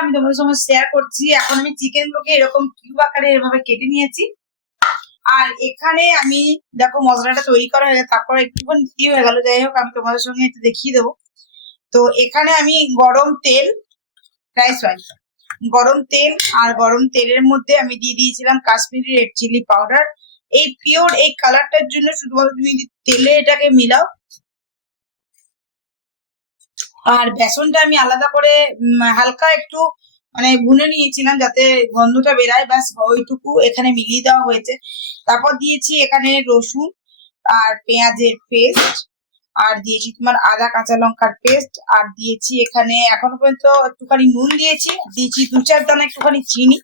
আমি তোমাদের সঙ্গে শেয়ার করছি। এখন আমি চিকেন গুলোকে এরকম কিউব আকারে এভাবে কেটে নিয়েছি। আর এখানে আমি, দেখো মশলাটা তৈরি করা হয়ে তারপর একটুখানি কি হয়ে গেল। যাই হোক, আমি তোমাদের সঙ্গে একটু দেখিয়ে দেবো। তো এখানে আমি গরম তেল রাইস অয়েল গরম তেল আর গরম তেলের মধ্যে আমি দিয়ে দিয়েছিলাম কাশ্মীরি রেড চিলি পাউডার এই পিওর এই কালারটার জন্য শুধুমাত্র তুমি তেলে এটাকে মিলাও আর বেসনটা আমি আলাদা করে হালকা একটু মানে গুনে নিয়েছিলাম যাতে গন্ধটা বেরায়। ব্যাস ওইটুকু এখানে মিলিয়ে দেওয়া হয়েছে। তারপর দিয়েছি এখানে রসুন আর পেঁয়াজের পেস্ট আর দিয়েছি তোমার আদা কাঁচা লঙ্কার পেস্ট আর দিয়েছি এখানে এখনও পর্যন্ত একটুখানি নুন দিয়েছি। দিয়েছি দু চার দানা একটুখানি চিনি।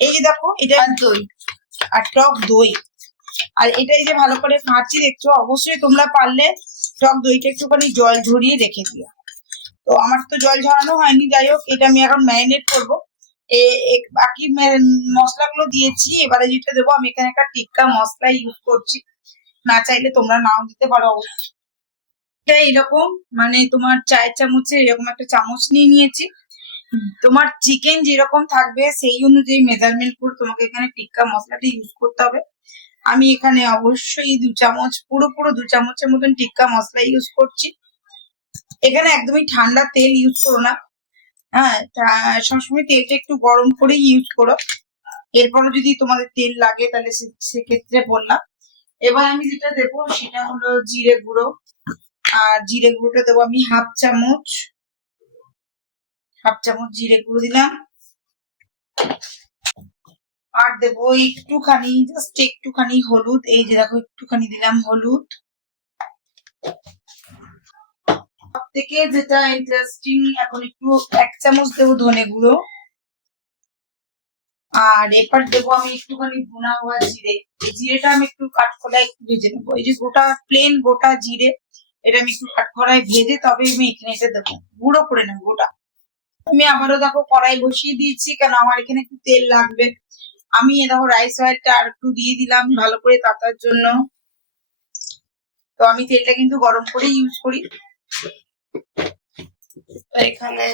এই যে দেখো এটা দই। আর টক দই। আর এটা এই যে ভালো করে ফাঁচি দেখছ অবশ্যই তোমরা পারলে টক দইটা একটুখানি জল ঝরিয়ে রেখে দিও। তো আমার তো জল ঝরানো হয়নি, যাই হোক, এটা আমি এখন ম্যারিনেট করব। বাকি মশলাগুলো দিয়েছি, এবারে যেটা দেবো, আমি এখানে একটা টিক্কা মশলা ইউজ করছি। না চাইলে তোমরা নাও দিতে পারো এটা এরকম মানে তোমার চায়ের চামচে এরকম একটা চামচ নিয়ে নিয়েছি। তোমার চিকেন যেরকম থাকবে, সেই অনুযায়ী মেজারমেন্ট করে তোমাকে এখানে টিক্কা মশলাটা ইউজ করতে হবে। আমি এখানে অবশ্যই দু চামচ পুরো পুরো দু চামচের মতন টিক্কা মশলা ইউজ করছি। এখানে একদমই ঠান্ডা তেল ইউজ করো না। হ্যাঁ সবসময় তেলটা একটু গরম করে ইউজ করো। এরপরও যদি তোমাদের তেল লাগে তাহলে সেক্ষেত্রে বললাম। এবার আমি যেটা দেবো সেটা হলো জিরে গুঁড়ো। আর জিরে গুঁড়োটা দেবো আমি হাফ চামচ। হাফ চামচ জিরে গুঁড়ো দিলাম। আর দেবো একটুখানি জাস্ট একটুখানি হলুদ। এই যে দেখো, একটুখানি দিলাম হলুদ। সব থেকে যেটা ইন্টারেস্টিং এখন একটু এক চামচ দেবো ধনে গুঁড়ো। আর এবার দেবো আমি একটুখানি ভুনা হওয়া জিরে। জিরেটা আমি একটু কাঠখোলায় একটু ভেজে নেব। এই যে গোটা প্লেন গোটা জিরে, এটা আমি একটু কাঠখোলায় ভেজে তবে আমি এখানে এটা দেবো। গুঁড়ো করে নেব গোটা। আমি আবারও দেখো কড়াই বসিয়ে দিয়েছি, কেন আমার এখানে একটু তেল লাগবে। আমি দেখো রাইস অয়েলটা আর একটু দিয়ে দিলাম ভালো করে তাতার জন্য। তো আমি তেলটা কিন্তু গরম করে ইউজ করি। এখানে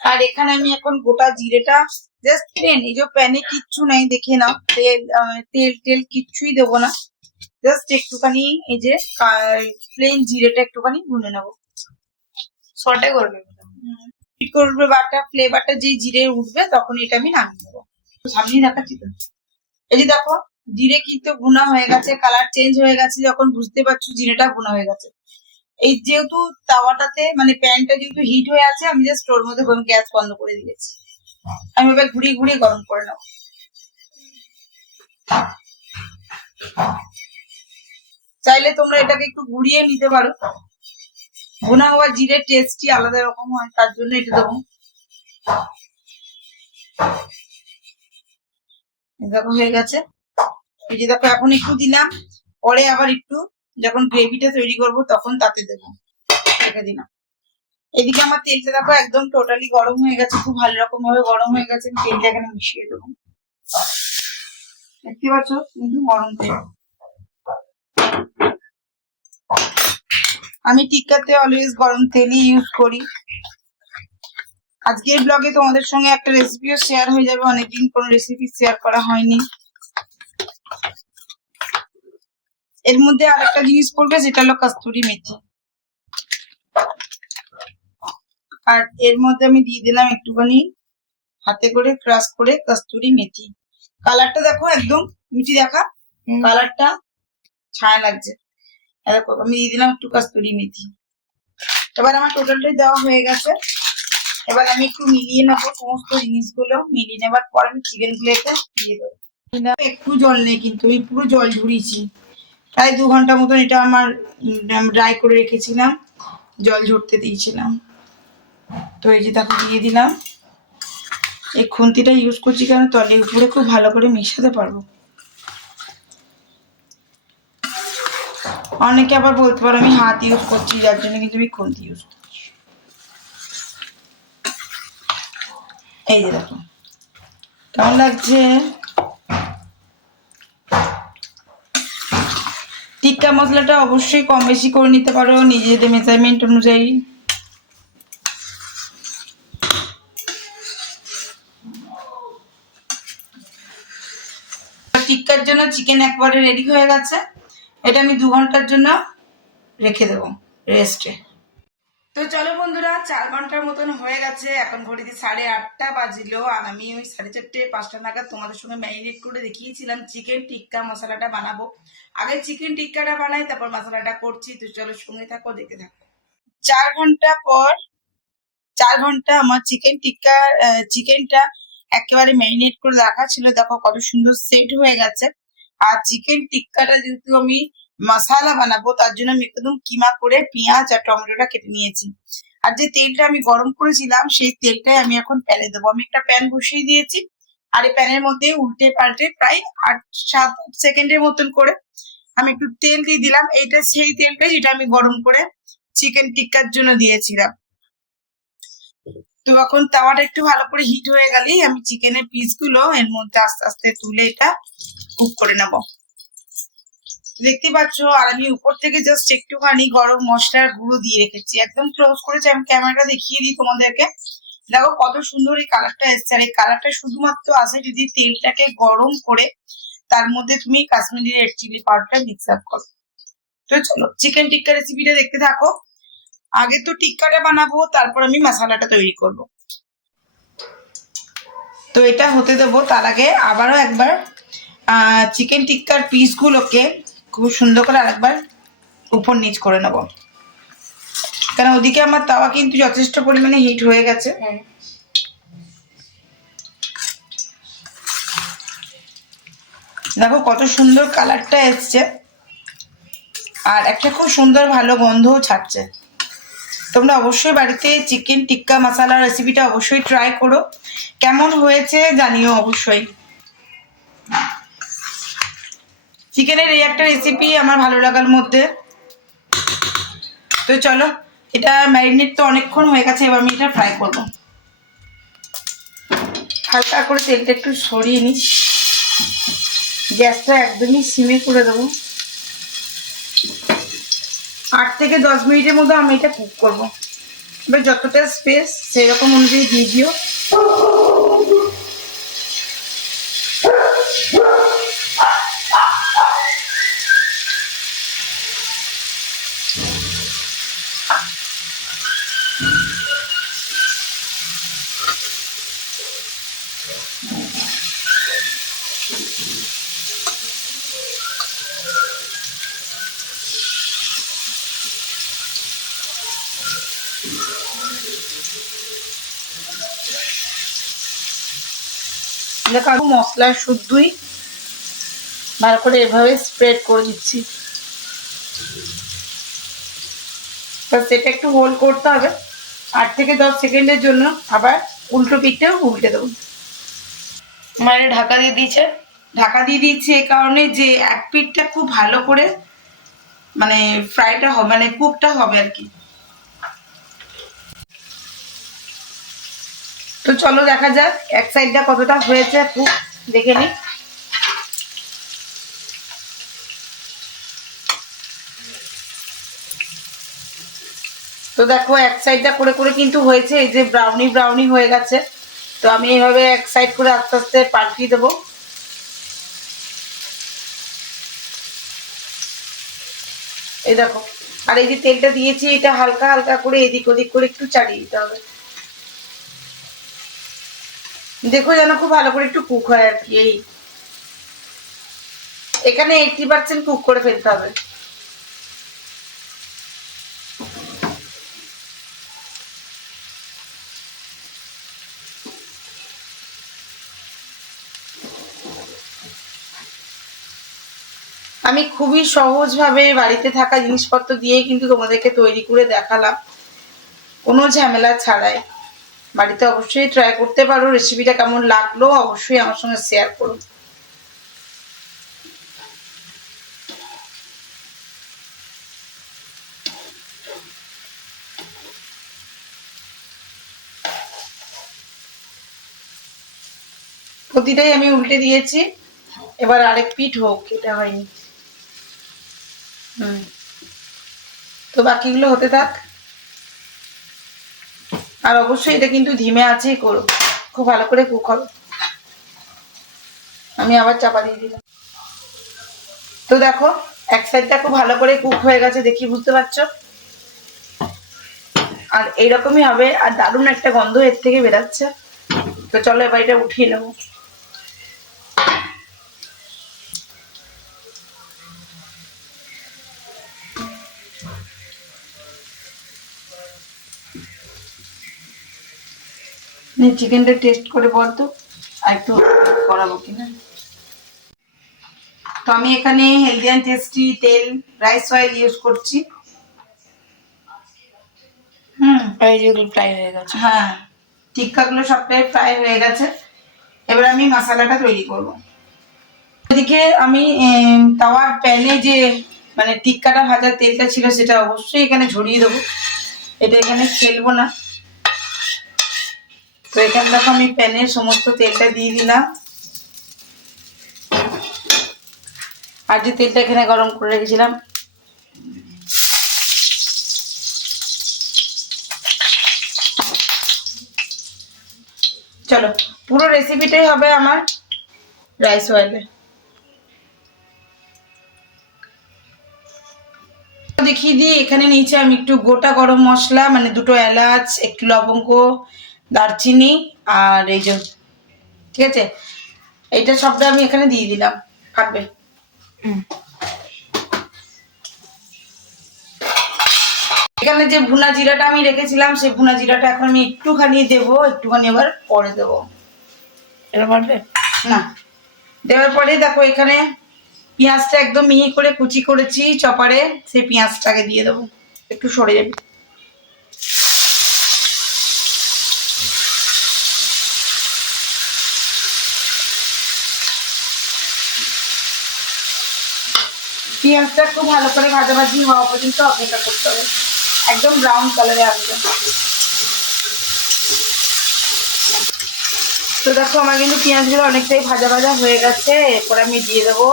আর এখানে আমি এখন গোটা জিরেটা জাস্ট প্লেন এই যে প্যানে কিচ্ছু নাই দেখে নাও। তেল তেল টেল কিচ্ছুই দেবো না। জাস্ট একটুখানি এই যে প্লেন জিরেটা একটুখানি ভুনে নেব। সটে করবে করবে বাটা? ফ্লেভারটা যে জিরে উঠবে তখন এটা আমি নামিয়ে নেব। সামনেই দেখাচ্ছি তো। এই যে দেখো জিরে কিন্তু ভুনা হয়ে গেছে কালার চেঞ্জ হয়ে গেছে যখন বুঝতে পারছ জিরেটা ভুনা হয়ে গেছে। এই যেহেতু তাওয়াটাতে মানে প্যানটা যেহেতু হিট হয়ে আছে আমি জাস্ট ওর মধ্যে গ্যাস বন্ধ করে দিয়েছি। আমি এবার ঘুরিয়ে ঘুরিয়ে গরম করে নেব। চাইলে তোমরা এটাকে একটু ঘুরিয়ে নিতে পারো। ভুনা হওয়া জিরের টেস্টই আলাদা রকম হয় তার জন্য এটা দেবো। দেখো হয়ে গেছে। এই যে দেখো এখন একটু দিলাম পরে আবার একটু যখন গ্রেভিটা তৈরি করব, তখন তাতে দেবো। রেখে দিলাম। এদিকে আমার তেলটা দেখো একদম টোটালি গরম হয়ে গেছে, খুব ভালো রকম ভাবে গরম হয়ে গেছে তেলটা এখানে মিশিয়ে দেবো। দেখতে পাচ্ছ? কিন্তু গরম তেল। আমি টিক্কাতে অলওয়েজ গরম তেলই ইউজ করি। আজকের ব্লগে তোমাদের সঙ্গে একটা রেসিপিও শেয়ার হয়ে যাবে, অনেকদিন কোনো রেসিপি শেয়ার করা হয়নি। এর মধ্যে আরেকটা জিনিস পড়বে যেটা হলো কস্তুরি মেথি। আর এর মধ্যে আমি দিয়ে দিলাম একটুখানি হাতে করে ক্রাশ করে কস্তুরি মেথি। কালারটা দেখো একদম মিটি দেখা। কালারটা ছায়া লাগছে। দেখো আমি দিয়ে দিলাম একটু কস্তুরি মেথি। এবার আমার টোটালটাই দেওয়া হয়ে গেছে। এবার আমি একটু মিলিয়ে নেব সমস্ত জিনিসগুলো। মিলিয়ে নেবার পর আমি চিকেন প্লেটে দিয়ে দেবো। একটু জল নেই কিন্তু আমি পুরো জল ঝরিয়েছি প্রায় দু ঘণ্টা মতন এটা আমার ড্রাই করে রেখেছিলাম। জল ঝরতে দিয়েছিলাম। তো এই যে তাকে দিয়ে দিলাম। এই খুন্তিটা ইউজ করছি কেন? তলের উপরে খুব ভালো করে মেশাতে পারব। অনেকে আবার বলতে পারো, আমি হাত ইউজ করছি, যার জন্য কিন্তু আমি খুন্তি ইউজ করছি। এই যে দেখো। কেমন লাগছে? টিক্কা মশলাটা অবশ্যই কম বেশি করে নিতে পারো নিজেদের মেজারমেন্ট অনুযায়ী। টিক্কার জন্য চিকেন একবারে রেডি হয়ে গেছে। এটা আমি দু ঘণ্টার জন্য রেখে দেবো রেস্টে তো চলো বন্ধুরা, চার ঘণ্টার মতন হয়ে গেছে। এখন ঘড়িতে সাড়ে আটটা বাজিলো। আর আমি ওই সাড়ে চারটে, পাঁচটা নাগাদ তোমাদের সঙ্গে ম্যারিনেট করে দেখিয়েছিলাম। চিকেন টিক্কা মশলাটা বানাবো। আগে চিকেন টিক্কাটা বানাই, তারপর মশলাটা করছি। তো চলো সঙ্গে থাকো দেখে থাকো। চার ঘণ্টা পর, চার ঘণ্টা আমার চিকেন টিক্কা চিকেনটা একেবারে ম্যারিনেট করে রাখা ছিল। দেখো কত সুন্দর সেট হয়ে গেছে। আর চিকেন টিক্কাটা যেহেতু আমি মশালা বানাবো, তার জন্য আমি একদম কিমা করে পেঁয়াজ আর টমেটোটা কেটে নিয়েছি। আর যে তেলটা আমি গরম করেছিলাম, সেই তেলটাই আমি এখন প্যানে দেবো। আমি একটা প্যান বসিয়ে দিয়েছি, আর এই প্যানের মধ্যে উল্টে পাল্টে প্রায় আট, সাত সেকেন্ডের মতন করে আমি একটু তেল দিয়ে দিলাম। এইটা সেই তেলটা যেটা আমি গরম করে চিকেন টিক্কার জন্য দিয়েছিলাম। তো এখন তাওয়াটা একটু ভালো করে হিট হয়ে গেলেই আমি চিকেনের পিসগুলো এর মধ্যে আস্তে আস্তে তুলে এটা কুক করে নেব। দেখতে পাচ্ছ? আর আমি উপর থেকে জাস্ট একটুখানি গরম মশলার গুঁড়ো দিয়ে রেখেছি। একদম ক্লোজ করেছি। আমি ক্যামেরাটা দেখিয়ে দিই তোমাদেরকে। দেখো কত সুন্দর এই কালারটা এসছে। আর এই কালারটা শুধুমাত্র আসে যদি তেলটাকে গরম করে তার মধ্যে তুমি কাশ্মীরি রেড চিলি পাউডারটা মিক্স আপ করো। তো চলো চিকেন টিক্কা রেসিপিটা দেখতে থাকো। আগে তো টিক্কাটা বানাবো, তারপর আমি মশলাটা তৈরি করব। তো এটা হতে দেবো। তার আগে আবারও একবার চিকেন টিক্কার পিসগুলোকে খুব সুন্দর করে আরেকবার উপর নিচ করে নেব। কারণ ওদিকে আমার তাওয়া কিন্তু যথেষ্ট পরিমাণে হিট হয়ে গেছে। হ্যাঁ। দেখো কত সুন্দর কালারটা এসছে। আর একটা খুব সুন্দর ভালো গন্ধও ছাড়ছে। তোমরা অবশ্যই বাড়িতে চিকেন টিক্কা মশালা রেসিপিটা অবশ্যই ট্রাই করো। কেমন হয়েছে জানিও অবশ্যই। চিকেনের এই একটা রেসিপি আমার ভালো লাগার মধ্যে। তো চলো, এটা ম্যারিনেট তো অনেকক্ষণ হয়ে গেছে, এবার আমি এটা ফ্রাই করব। হালকা করে তেলটা একটু সরিয়ে নিই। গ্যাসটা একদমই সিমে করে দেবো। আট থেকে দশ মিনিটের মধ্যে আমি এটা কুক করব। এবার যতটা স্পেস সেরকম অনুযায়ী দিয়ে দিও। দেখো আমি মশলা শুদ্ধই ভালো করে এভাবে স্প্রেড করে দিচ্ছি। বাস এটা একটু হোল্ড করতে হবে। আট থেকে দশ সেকেন্ডের জন্য আবার উল্টো পিঠটাও উল্টে দেবো। মানে ঢাকা দিয়ে দিয়েছে? ঢাকা দিয়ে দিচ্ছি এই কারণে যে এক পিঠটা খুব ভালো করে মানে ফ্রাইটা হবে মানে কুকটা হবে আর কি। তো চলো দেখা যাক, এক সাইডটা কতটা হয়েছে কুক দেখে নিই তো দেখো, এক সাইডটা করে করে কিন্তু হয়েছে, এই যে ব্রাউনি ব্রাউনি হয়ে গেছে। তো আমি এইভাবে এক সাইড করে আস্তে আস্তে পাল্টিয়ে দেবো। এই দেখো, আর এই যে তেলটা দিয়েছি, এটা হালকা হালকা করে এদিক ওদিক করে একটু চালিয়ে দিতে হবে। দেখো যেন খুব ভালো করে একটু কুক হয় আর কি, এই এখানে এইটি পার্সেন্ট কুক করে ফেলতে হবে। আমি খুবই সহজভাবে বাড়িতে থাকা জিনিসপত্র দিয়ে কিন্তু তোমাদেরকে তৈরি করে দেখালাম। কোনো ঝামেলা ছাড়াই। বাড়িতে অবশ্যই ট্রাই করতে পারো রেসিপিটা কেমন লাগল অবশ্যই আমার সঙ্গে শেয়ার করো। প্রতিটাই আমি উল্টে দিয়েছি। এবার আরেক পিঠ হোক, এটা হয়নি। হুম। তো বাকিগুলো হতে থাক। আর অবশ্যই এটা কিন্তু ধিমে আছেই করো। খুব ভালো করে কুক হবে। আমি আবার চাপা দিয়ে দিলাম। তো দেখো, এক সাইডটা খুব ভালো করে কুক হয়ে গেছে দেখি, বুঝতে পারছ? আর এইরকমই হবে, আর দারুণ একটা গন্ধ এর থেকে বেরাচ্ছে। তো চলো এবার এটা উঠিয়ে নেব। চিকেনটা টেস্ট করে বলতো আর একটু করাবো কিনা? তো আমি এখানে হেলদি অ্যান্ড টেস্টি তেল রাইস অয়েল ইউজ করছি। হুম। যেগুলো ফ্রাই হয়ে গেছে। হ্যাঁ টিক্কাগুলো সবটাই ফ্রাই হয়ে গেছে। এবার আমি মশলাটা তৈরি করব। ওদিকে আমি তাওয়ার প্যানে যে মানে টিক্কাটা ভাজার তেলটা ছিল সেটা অবশ্যই এখানে ঝরিয়ে দেবো। এটা এখানে ফেলব না। তো এখানে দেখো আমি প্যানে সমস্ত তেলটা দিয়ে দিলাম। আর যে তেলটা এখানে গরম করে রেখেছিলাম। চলো, পুরো রেসিপিটাই হবে আমার রাইস অয়েলে দেখিয়ে দিই, এখানে নিচে আমি একটু গোটা গরম মশলা মানে দুটো এলাচ, একটু লবঙ্গ দারচিনি আর এই যে ঠিক আছে? এইটা সবটা আমি এখানে দিয়ে দিলাম। হুম। এখানে যে ভুনা জিরাটা আমি রেখেছিলাম সেই ভুনা জিরাটা এখন আমি একটুখানি দেবো একটুখানি আবার পরে দেবো। এটা পারবে না। দেওয়ার পরে দেখো এখানে পেঁয়াজটা একদম মিহি করে কুচি করেছি চপারে সেই পেঁয়াজটাকে দিয়ে দেবো। একটু সরে যাবে। পেঁয়াজটা খুব ভালো করে ভাজাভাজি হওয়া পর্যন্ত অপেক্ষা করতে হবে। একদম ব্রাউন কালারে আসবে। তো দেখো, আমার কিন্তু পেঁয়াজগুলো অনেকটাই ভাজা ভাজা হয়ে গেছে। এরপর আমি দিয়ে দেবো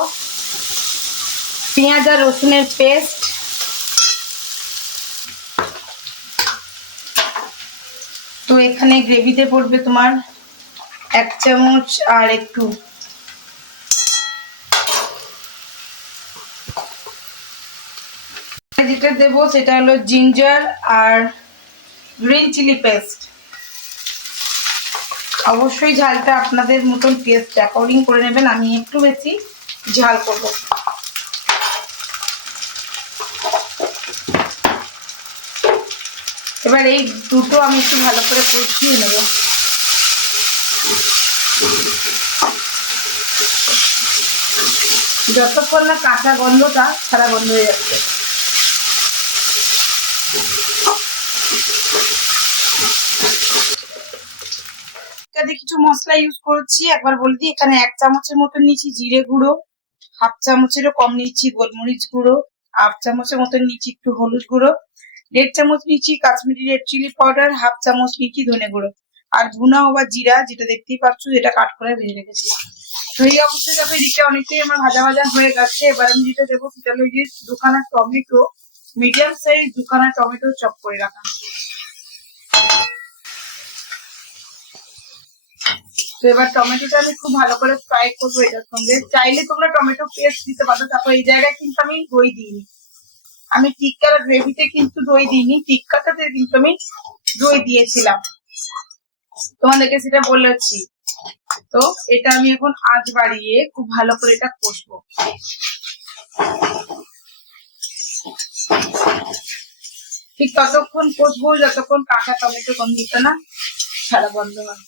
পেঁয়াজ আর রসুনের পেস্ট। তো এখানে গ্রেভিতে পড়বে তোমার এক চামচ আর একটু যেটা দেবো সেটা হলো জিঞ্জার আর গ্রিন চিলি পেস্ট অবশ্যই ঝালটা আপনাদের মতন টেস্ট অ্যাকর্ডিং করে নেবেন, আমি একটু বেশি ঝাল করব। এবার এই দুটো আমি একটু ভালো করে কষিয়ে নেব। যতক্ষণ না কাঁচা গন্ধটা সারা গন্ধ হয়ে যাচ্ছে। এখানে কিছু মশলা ইউজ করেছি। একবার বলে দিই, এখানে এক চামচের মতন নিচ্ছি জিরে গুঁড়ো, হাফ চামচেরও কম নিচ্ছি গোলমরিচ গুঁড়ো, হাফ চামচের মতন নিচ্ছি একটু হলুদ গুঁড়ো, দেড় চামচ নিচ্ছি Kashmiri red chili powder half চামচ নিচ্ছি ধনে গুঁড়ো আর ধুনা বা জিরা, যেটা দেখতেই পাচ্ছ, যেটা কাট করে ভেজে রেখেছি। তো এই অবস্থায় দেখো এদিকে অনেকটাই আমার ভাজা ভাজা হয়ে গেছে। এবার আমি যেটা দেবো, সেটা হলো যে দুখানা টমেটো। মিডিয়াম সাইজ দুখানা টমেটো চপ করে রাখা। তো এবার টমেটোটা আমি খুব ভালো করে ফ্রাই করব এটার সঙ্গে। চাইলে তোমরা টমেটো পেস্ট দিতে পারো, তারপর এই জায়গায় কিন্তু আমি দই দিইনি। আমি টিক্কার গ্রেভিতে কিন্তু দই দিইনি টিক্কাটাতে কিন্তু আমি দই দিয়েছিলাম। তোমাদেরকে সেটা বলেছি। তো এটা আমি এখন আজ বাড়িয়ে খুব ভালো করে এটা কষবো। ঠিক ততক্ষণ কষবো যতক্ষণ কাঁচা টমেটো গন্ধটা না ছাড়া বন্ধ হয়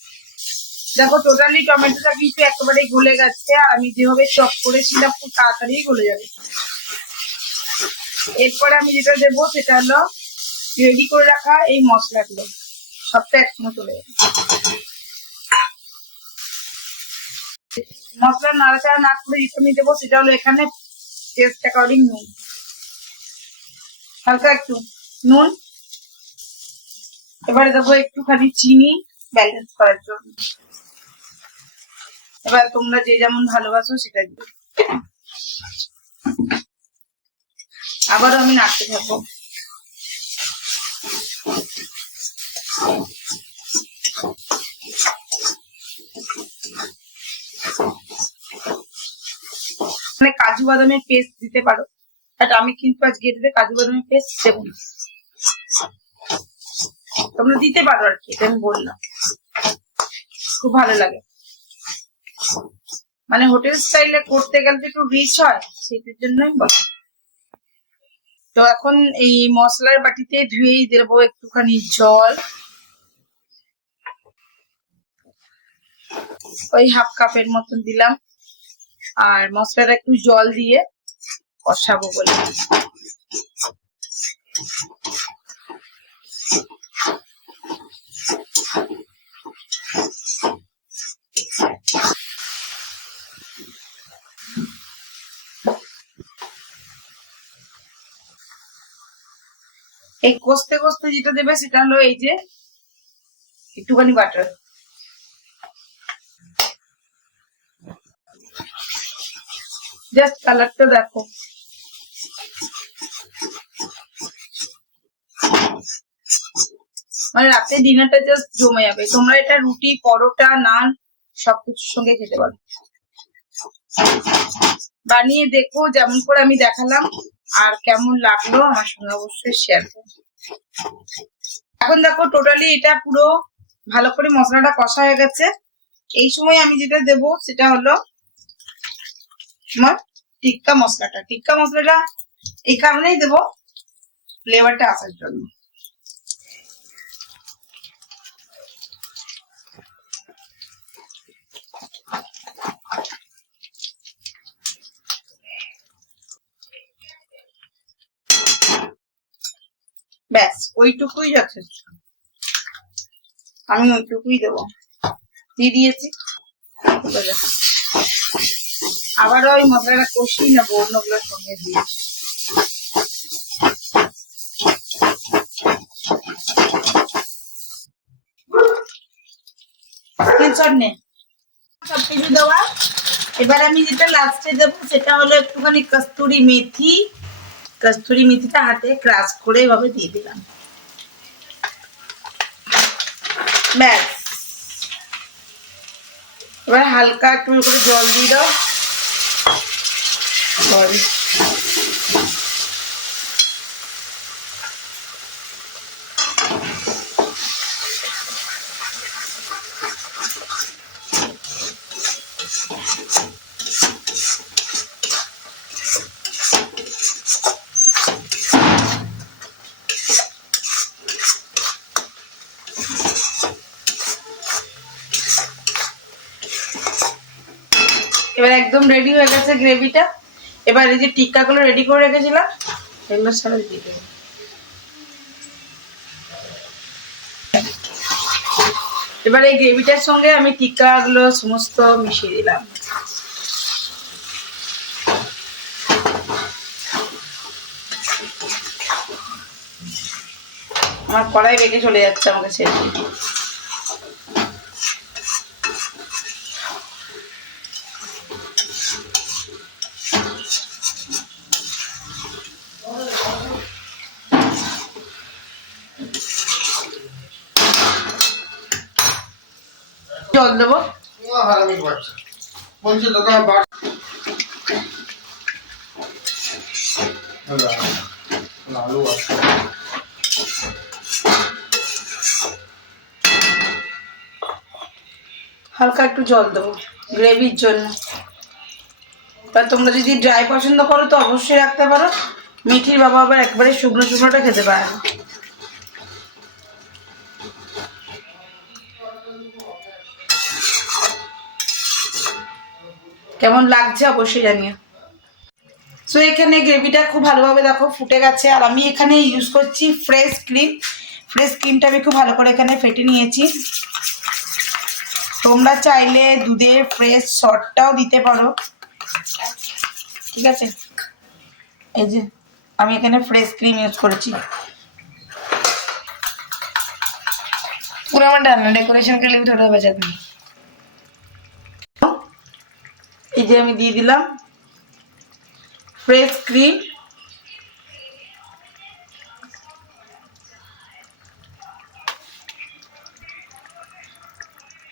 দেখো টোটালি টমেটোটা কিন্তু একেবারে গলে গেছে, আর আমি যেভাবে চপ করেছিলাম খুব তাড়াতাড়ি গলে যাবে। এরপরে আমি যেটা দেবো, সেটা হলো রেডি করে রাখা এই মশলাগুলো। সবটা একসঙ্গে চলে যাবে। মশলা নাড়াচাড়া না করে যেটা আমি দেবো, সেটা হলো এখানে টেস্ট অ্যাকর্ডিং নুন। হালকা একটু নুন। এবারে দেবো একটুখানি চিনি ব্যালেন্স করার জন্য। এবার তোমরা যে যেমন ভালোবাসো সেটা দিও। আবারও আমি নাড়তে থাকব। মানে কাজু বাদামের পেস্ট দিতে পারো। আমি কিন্তু আজকে এটাতে কাজু বাদামের পেস্ট দেবো না তোমরা দিতে পারো আর কি, এটা আমি বললাম। খুব ভালো লাগে। মানে হোটেল স্টাইলে করতে গেলে তো একটু রিচ হয় সেটার জন্যই বল তো এখন এই মশলার বাটিতে ধুয়েই দেবো একটুখানি জল। ওই হাফ কাপের মতন দিলাম। আর মশলাটা একটু জল দিয়ে কষাবো বলে। এই কষতে কষতে যেটা দেবে সেটা হলো এই যে একটুখানি বাটার জাস্ট কালারটা দেখো। মানে রাতে ডিনারটা জাস্ট জমে যাবে। তোমরা এটা রুটি, পরোটা, নান, সবকিছুর সঙ্গে খেতে পারো। বানিয়ে দেখো, যেমন করে আমি দেখালাম, আর কেমন লাগল আমার সঙ্গে অবশ্যই শেয়ার করো। এখন দেখো টোটালি এটা পুরো ভালো করে মশলাটা কষা হয়ে গেছে। এই সময় আমি যেটা দেবো, সেটা হলো তোমার টিক্কা মশলাটা। টিক্কা মশলাটা এই কারণেই দেবো ফ্লেভারটা আসার জন্য ব্যাস ওইটুকুই যথেষ্ট আমি ওইটুকুই দেবো। দিয়ে দিয়েছি। আবারও ওই মশলাটা কষিয়ে নেব অন্যগুলোর সঙ্গে দিয়ে। স্ক্রিনশট সবকিছু দেওয়া। এবার আমি যেটা লাস্টে দেবো, সেটা হলো একটুখানি কস্তুরি মেথি। কস্তুরি মেথিটা হাতে ক্রাশ করে এভাবে দিয়ে দিলাম। ব্যাস এবার হালকা একটু করে জল দিয়ে দাও সরি এবার একদম রেডি হয়ে গেছে গ্রেভিটা। এবার এই যে টিক্কাগুলো রেডি করে রেখেছিলাম এগুলোর সাথে দিয়ে দেবো। এবার এই গ্রেভিটার সঙ্গে আমি টিক্কাগুলো সমস্ত মিশিয়ে দিলাম। আমার কড়াই বেঁকে চলে যাচ্ছে আমাকে ছেড়ে জল দেবো। হালকা একটু জল দেবো গ্রেভির জন্য। এবার তোমরা যদি ড্রাই পছন্দ করো তো অবশ্যই রাখতে পারো। মিঠির বাবা আবার একবারে শুকনো শুকনোটা খেতে পারে কেমন লাগছে অবশ্যই জানিও সো এখানে গ্রেভিটা খুব ভালোভাবে দেখো ফুটে গেছে আর আমি এখানে ইউজ করছি ফ্রেশ ক্রিম ফ্রেশ ক্রিমটা আমি খুব ভালো করে এখানে ফেটে নিয়েছি তোমরা চাইলে দুধের ফ্রেশ শর্টটাও দিতে পারো ঠিক আছে এই যে আমি এখানে ফ্রেশ ক্রিম ইউজ করেছি पूरा मैं डालना डेकोरेशन के लिए भी थोड़ा बचा था এই যে আমি দিয়ে দিলাম ফ্রেশ ক্রিম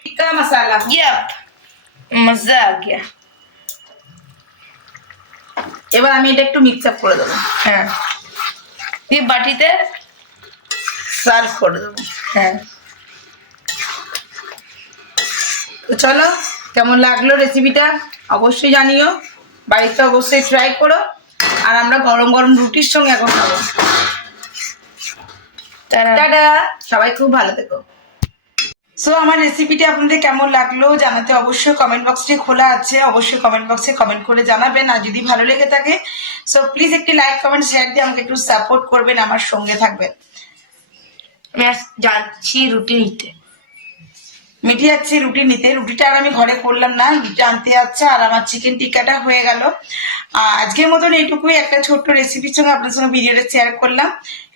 টিক্কা মশালা यप मजा आ गया এবার আমি এটা একটু মিক্স আপ করে দেবো হ্যাঁ দিয়ে বাটিতে সার্ভ করে দেবো হ্যাঁ তো চলো কেমন লাগলো রেসিপিটা অবশ্যই জানিও। বাড়িতে অবশ্যই ট্রাই করো। আর আমরা গরম গরম রুটির সঙ্গে এখন খাব। টাটা! সবাই খুব ভালো থেকো। সো আমার রেসিপিটি আপনাদের কেমন লাগল জানাতে অবশ্যই কমেন্ট বক্সটি খোলা আছে। অবশ্যই কমেন্ট বক্সে কমেন্ট করে জানাবেন। আর যদি ভালো লেগে থাকে সো প্লিজ একটি লাইক কমেন্ট শেয়ার দিয়ে আমাকে একটু সাপোর্ট করবেন আমার সঙ্গে থাকবেন। যাচ্ছি রুটি নিতে। মিটি যাচ্ছে রুটি নিতে। রুটিটা আর আমি ঘরে করলাম না, রুটিটা আনতে যাচ্ছে, আর আমার চিকেন টিক্কাটা হয়ে গেল। আজকের মতন এইটুকুই, একটা ছোট্ট রেসিপির সঙ্গে আপনার সঙ্গে ভিডিওটা শেয়ার করলাম।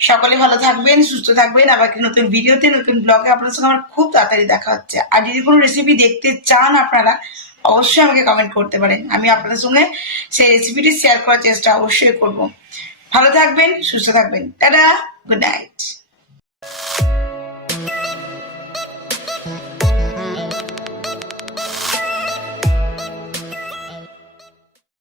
সকলে ভালো থাকবেন, সুস্থ থাকবেন। আবার নতুন ভিডিওতে নতুন ব্লগে আপনার সঙ্গে আমার খুব তাড়াতাড়ি দেখা হচ্ছে। আর যদি কোনো রেসিপি দেখতে চান আপনারা, অবশ্যই আমাকে কমেন্ট করতে পারেন। আমি আপনাদের সঙ্গে সেই রেসিপিটি শেয়ার করার চেষ্টা অবশ্যই করব। ভালো থাকবেন, সুস্থ থাকবেন। Tata good night